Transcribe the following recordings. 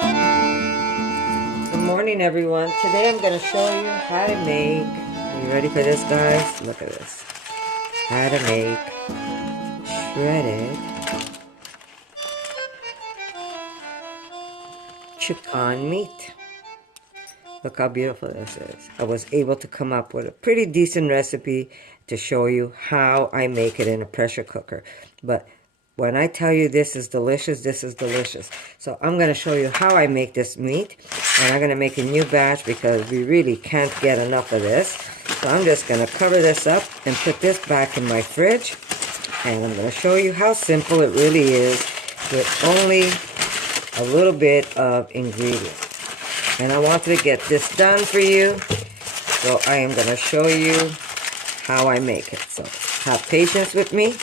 Good morning, everyone. Today I'm going to show you how to make, are you ready for this, guys? Look at this. How to make shredded chicken meat. Look how beautiful this is. I was able to come up with a pretty decent recipe to show you how I make it in a pressure cooker. But when I tell you this is delicious, this is delicious. So I'm going to show you how I make this meat. And I'm going to make a new batch because we really can't get enough of this. So I'm just going to cover this up and put this back in my fridge. And I'm going to show you how simple it really is with only a little bit of ingredients. And I wanted to get this done for you, so I am going to show you how I make it. So have patience with me,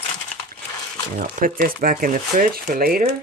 and I'll put this back in the fridge for later.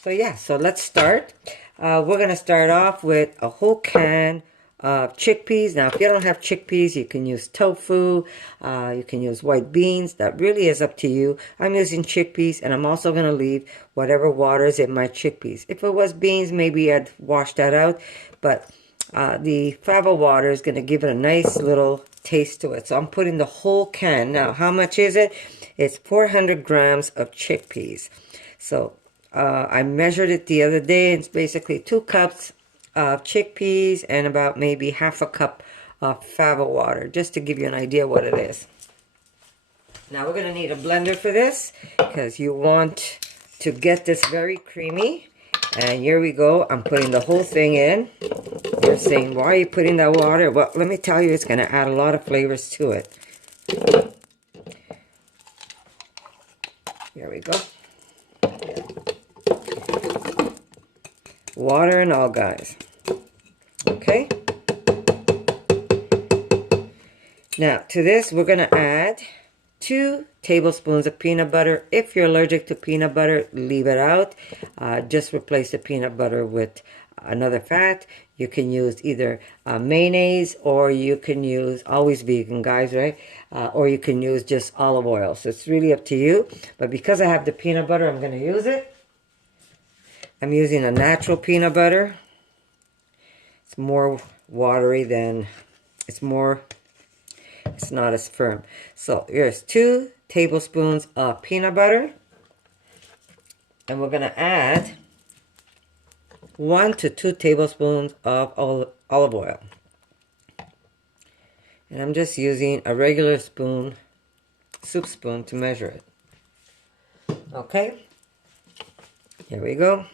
So yeah, so let's start. We're going to start off with a whole can of chickpeas. Now, if you don't have chickpeas, you can use tofu, you can use white beans. That really is up to you. I'm using chickpeas, and I'm also going to leave whatever water is in my chickpeas. If it was beans, maybe I'd wash that out, but the fava water is going to give it a nice little taste to it. So I'm putting the whole can. Now, how much is it? It's 400 grams of chickpeas. So I measured it the other day. It's basically 2 cups of chickpeas and about maybe half a cup of fava water, just to give you an idea what it is. Now we're going to need a blender for this because you want to get this very creamy. And here we go. I'm putting the whole thing in. You're saying, why are you putting that water? Well, let me tell you, it's going to add a lot of flavors to it. Here we go. Water and all, guys. Okay. Now, to this, we're going to add 2 tablespoons of peanut butter. If you're allergic to peanut butter, leave it out. Just replace the peanut butter with another fat. You can use either mayonnaise, or you can use, always vegan, guys, right? Or you can use just olive oil. So it's really up to you. But because I have the peanut butter, I'm going to use it. I'm using a natural peanut butter. It's more watery than, it's not as firm. So here's 2 tablespoons of peanut butter. And we're going to add 1 to 2 tablespoons of olive oil. And I'm just using a regular spoon, soup spoon, to measure it. Okay. Here we go.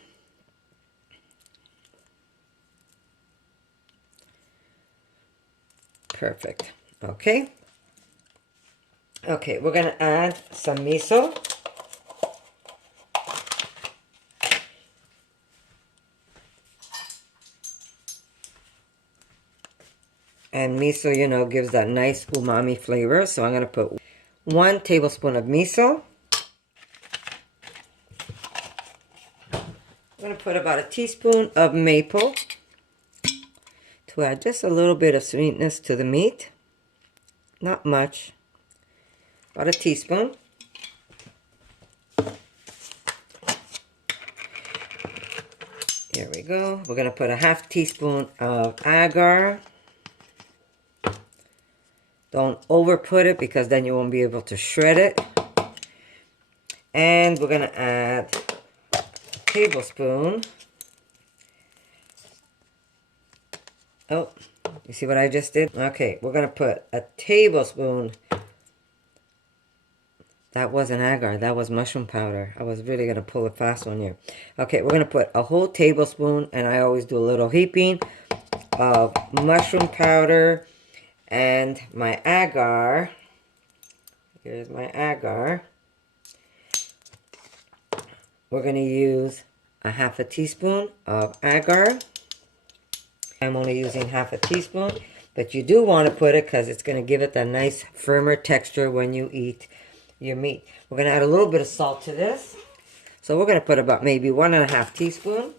Perfect. Okay. Okay, we're going to add some miso. And miso, you know, gives that nice umami flavor. So I'm going to put 1 tablespoon of miso. I'm going to put about a teaspoon of maple to add just a little bit of sweetness to the meat. Not much. About a teaspoon. Here we go. We're going to put a half teaspoon of agar. Don't over put it because then you won't be able to shred it. And we're going to add a tablespoon. Oh, you see what I just did? Okay, we're going to put a tablespoon. That wasn't agar, that was mushroom powder. I was really going to pull a fast one here. Okay, we're going to put a whole tablespoon, and I always do a little heaping of mushroom powder and my agar. Here's my agar. We're going to use a half a teaspoon of agar. I'm only using half a teaspoon, but you do want to put it because it's going to give it that nice firmer texture when you eat your meat. We're going to add a little bit of salt to this. So we're going to put about maybe 1.5 teaspoons.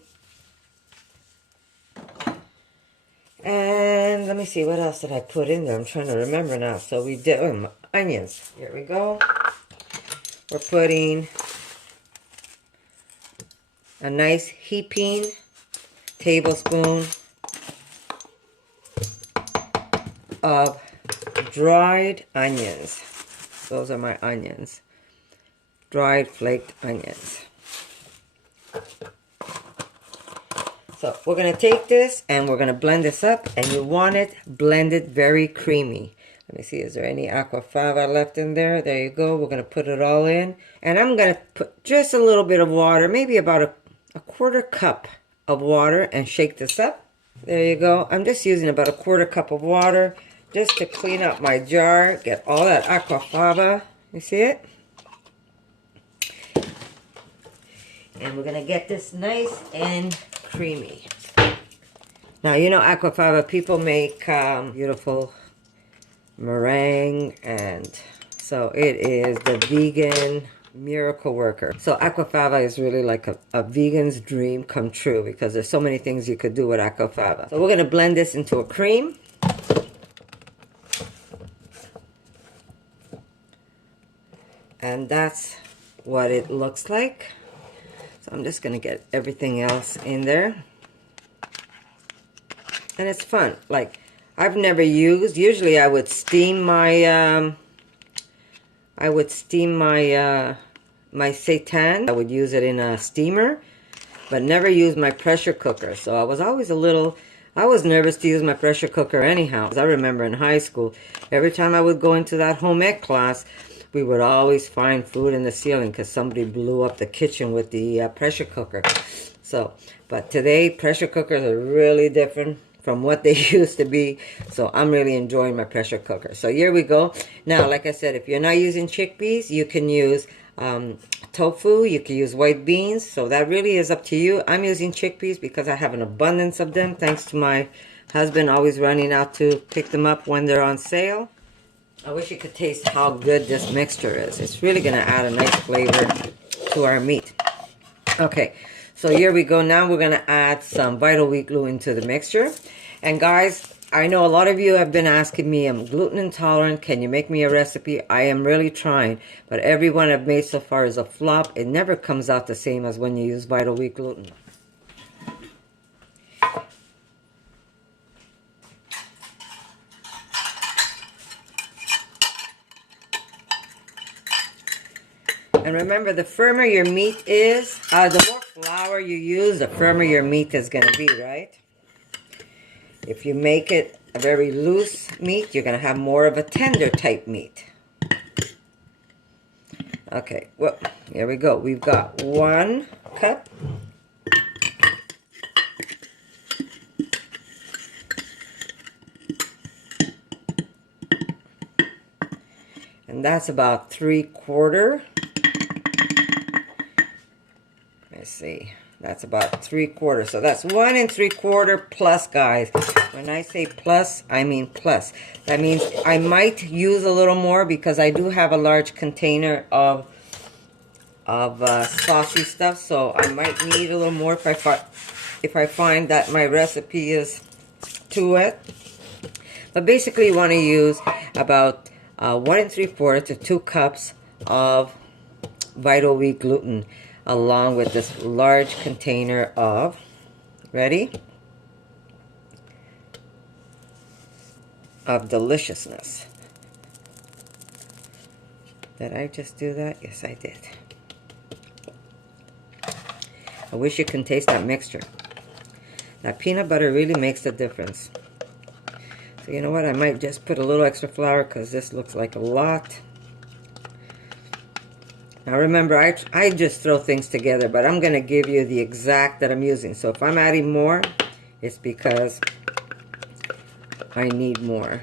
And let me see, what else did I put in there? I'm trying to remember now. So we did onions. Here we go. We're putting a nice heaping tablespoon of dried onions. Those are my onions. Dried flaked onions. So we're going to take this and we're going to blend this up, and you want it blended very creamy. Let me see, is there any aquafaba left in there? There you go. We're going to put it all in. And I'm going to put just a little bit of water, maybe about a quarter cup of water, and shake this up. There you go. I'm just using about a quarter cup of water just to clean up my jar, get all that aquafaba. You see it? And we're going to get this nice and creamy. Now, you know, aquafaba, people make beautiful meringue, and so it is the vegan miracle worker. So aquafaba is really like a vegan's dream come true, because there's so many things you could do with aquafaba. So we're going to blend this into a cream. And that's what it looks like. So I'm just going to get everything else in there. And it's fun. Like, I've never used, usually I would steam my, my Seitan. I would use it in a steamer, but never use my pressure cooker. So I was always I was nervous to use my pressure cooker anyhow. I remember in high school, every time I would go into that home ec class, we would always find food in the ceiling because somebody blew up the kitchen with the pressure cooker. So, but today, pressure cookers are really different from what they used to be. So I'm really enjoying my pressure cooker. So here we go. Now, like I said, if you're not using chickpeas, you can use tofu. You can use white beans. So that really is up to you. I'm using chickpeas because I have an abundance of them, thanks to my husband always running out to pick them up when they're on sale. I wish you could taste how good this mixture is. It's really going to add a nice flavor to our meat. Okay, so here we go. Now we're going to add some Vital Wheat glue into the mixture. And guys, I know a lot of you have been asking me, I'm gluten intolerant, can you make me a recipe? I am really trying, but every one I've made so far is a flop. It never comes out the same as when you use Vital Wheat gluten. And remember, the firmer your meat is, the more flour you use, the firmer your meat is going to be, right? If you make it a very loose meat, you're going to have more of a tender type meat. Okay, well, here we go. We've got 1 cup. And that's about 3/4. Let's see, that's about 3/4. So that's 1 3/4 plus, guys. When I say plus, I mean plus. That means I might use a little more because I do have a large container of saucy stuff. So I might need a little more if I find that my recipe is too wet. But basically, you want to use about 1 3/4 to 2 cups of Vital Wheat gluten, along with this large container of, ready? Of deliciousness. Did I just do that? Yes, I did. I wish you can taste that mixture. That peanut butter really makes the difference. So you know what? I might just put a little extra flour because this looks like a lot. Now remember, I just throw things together, but I'm going to give you the exact that I'm using. So if I'm adding more, it's because I need more.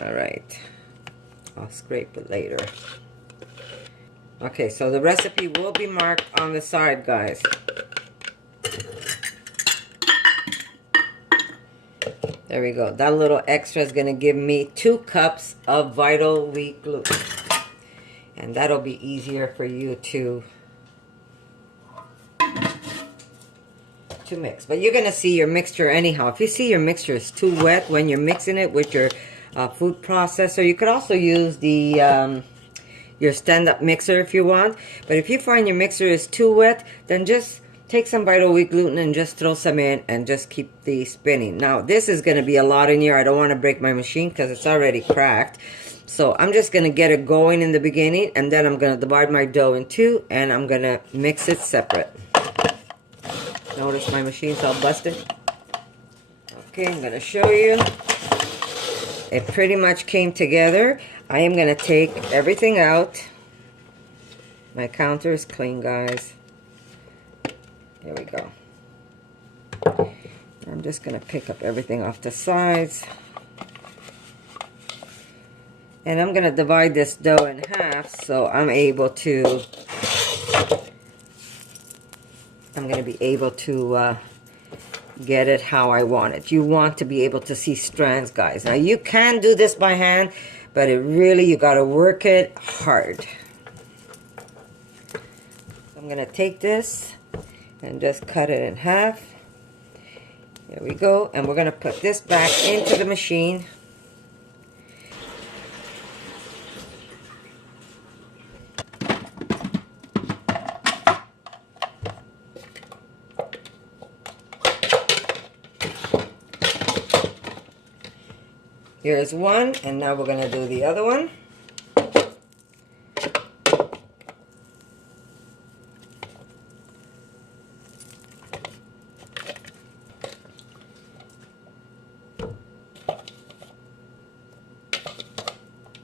Alright. I'll scrape it later. Okay, so the recipe will be marked on the side, guys. There we go. That little extra is going to give me 2 cups of Vital Wheat gluten. And that'll be easier for you to mix. But you're going to see your mixture anyhow. If you see your mixture is too wet when you're mixing it with your food processor, you could also use the your stand-up mixer if you want. But if you find your mixer is too wet, then just take some Vital Wheat gluten and just throw some in and just keep the spinning. Now this is going to be a lot in here. I don't want to break my machine because it's already cracked. So I'm just going to get it going in the beginning, and then I'm going to divide my dough in two, and I'm going to mix it separate. Notice my machine's all busted. Okay, I'm going to show you. It pretty much came together. I am going to take everything out. My counter is clean, guys. There we go. I'm just going to pick up everything off the sides. And I'm going to divide this dough in half so I'm going to be able to get it how I want it. You want to be able to see strands, guys. Now you can do this by hand, but it really, you got to work it hard. I'm going to take this and just cut it in half. There we go. And we're going to put this back into the machine. Here's one, and now we're going to do the other one.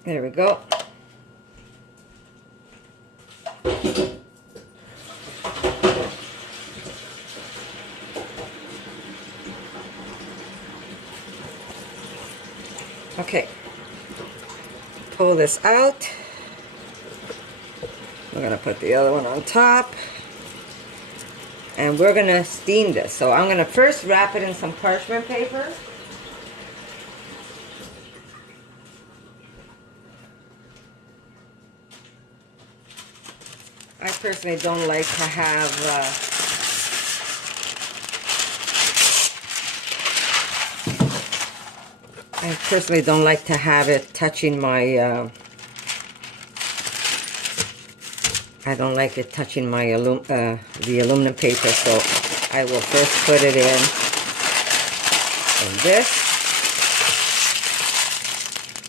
There we go. Okay, pull this out. We're going to put the other one on top. And we're going to steam this. So I'm going to first wrap it in some parchment paper. I personally don't like to have it touching my I don't like it touching my the aluminum paper, so I will first put it in this.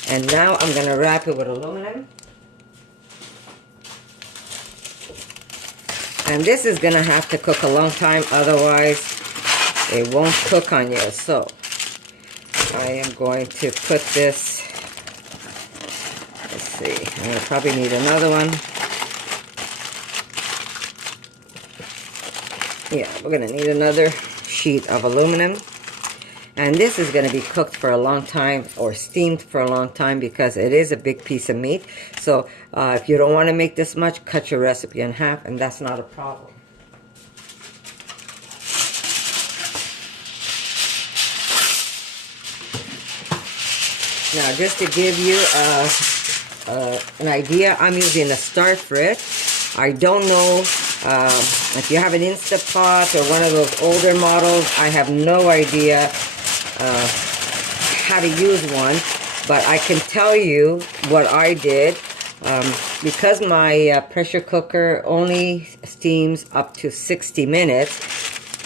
And now I'm going to wrap it with aluminum. And this is going to have to cook a long time, otherwise it won't cook on you. So I am going to put this, let's see, I'm going to probably need another one. Yeah, we're going to need another sheet of aluminum. And this is going to be cooked for a long time, or steamed for a long time, because it is a big piece of meat. So if you don't want to make this much, cut your recipe in half, and that's not a problem. Now, just to give you an idea, I'm using a star frit. I don't know if you have an Instapot or one of those older models. I have no idea how to use one, but I can tell you what I did. Because my pressure cooker only steams up to 60 minutes,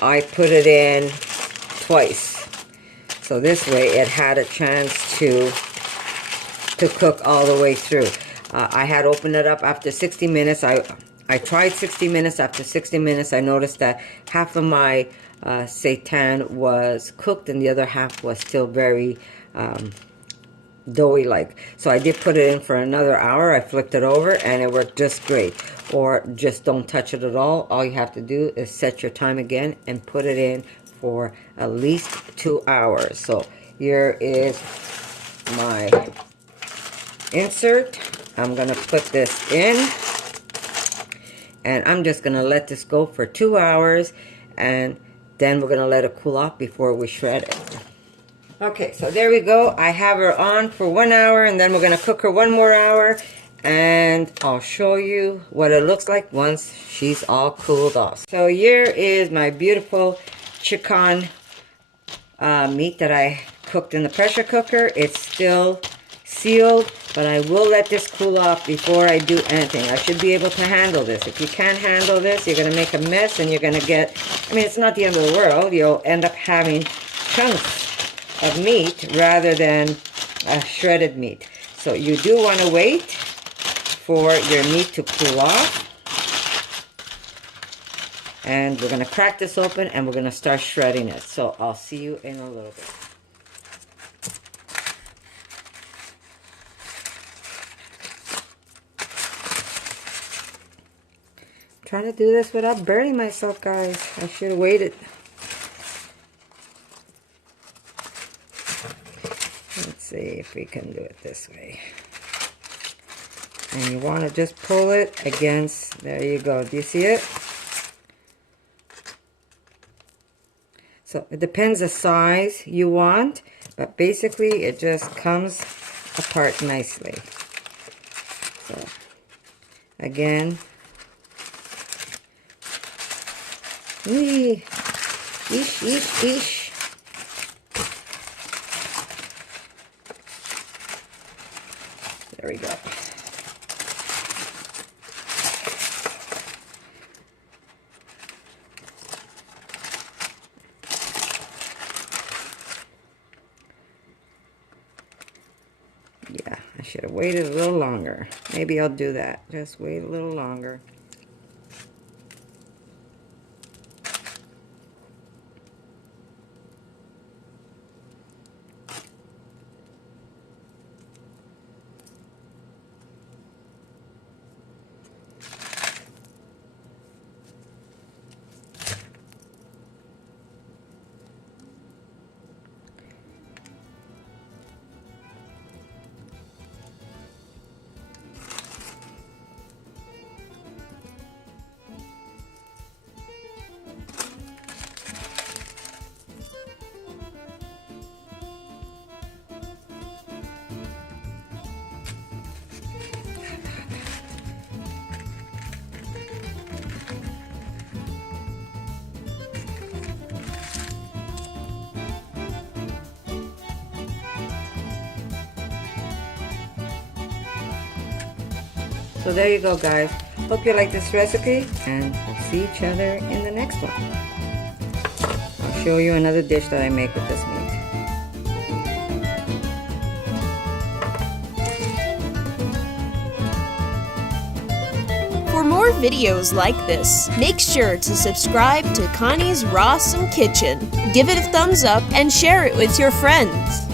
I put it in twice. So this way it had a chance to cook all the way through. I had opened it up after 60 minutes. I tried 60 minutes. After 60 minutes, I noticed that half of my seitan was cooked and the other half was still very doughy-like. So I did put it in for another hour. I flipped it over and it worked just great. Or just don't touch it at all. All you have to do is set your time again and put it in for at least 2 hours. So here is my insert. I'm going to put this in. And I'm just going to let this go for 2 hours. And then we're going to let it cool off before we shred it. Okay, so there we go. I have her on for 1 hour, and then we're going to cook her 1 more hour. And I'll show you what it looks like once she's all cooled off. So here is my beautiful chicken meat that I cooked in the pressure cooker. It's still sealed. But I will let this cool off before I do anything. I should be able to handle this. If you can't handle this, you're going to make a mess and you're going to get, I mean, it's not the end of the world. You'll end up having chunks of meat rather than shredded meat. So you do want to wait for your meat to cool off. And we're going to crack this open and we're going to start shredding it. So I'll see you in a little bit. Trying to do this without burning myself, guys. I should have waited. Let's see if we can do it this way. And you want to just pull it against, there you go. Do you see it? So it depends the size you want, but basically it just comes apart nicely. So again, eesh, eesh, eesh. There we go. Yeah, I should have waited a little longer. Maybe I'll do that. Just wait a little longer. So there you go, guys. Hope you like this recipe, and we'll see each other in the next one. I'll show you another dish that I make with this meat. For more videos like this, make sure to subscribe to Connie's Rawsome Kitchen. Give it a thumbs up and share it with your friends.